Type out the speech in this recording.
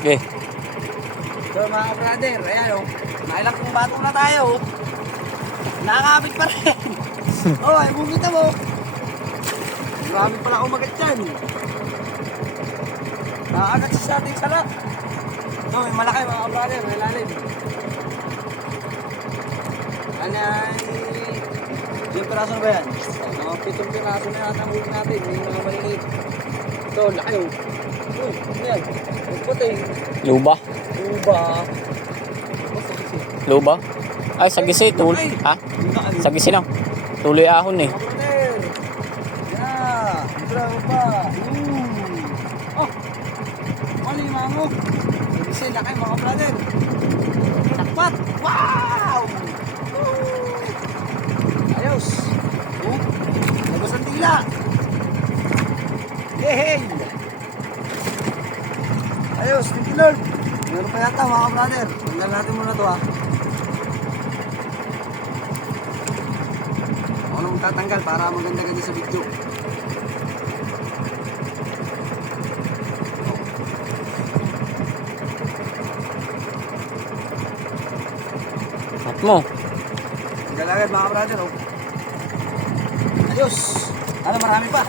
Okay. So mga brother, ayan o. Nailang kong bato na tayo. Nakakabit pa rin. Oh, ay bumita mo. Marami pala umagat dyan. Nakakagat siya sa ating sala. So, may malaki mga brother, may lalim. Ano ay... Yung piraso na ba yan? Mga 7 piraso na yata ang huli natin. Yung mga maliliit. Ito, laki o. Uy, ano yan? Puti. Luba. Luba. Luba? Ay, sagisi. Ha? Sagisi lang. Tuloy ahon eh. Mga brother. Yeah. Bravo pa. Oh. Ano yung mango? Kasi laki mga brother. Takpat. Wow! Ayos. Oh. Labas ang tila. Hey! Ayos. Thank you Lord. Meron pa yata mga brother. Tingnan natin muna to ha. Ako nang tatanggal para maganda-ganda sa video. At mo. Tanggal agad mga brother oh. Ayos. Ano marami pa.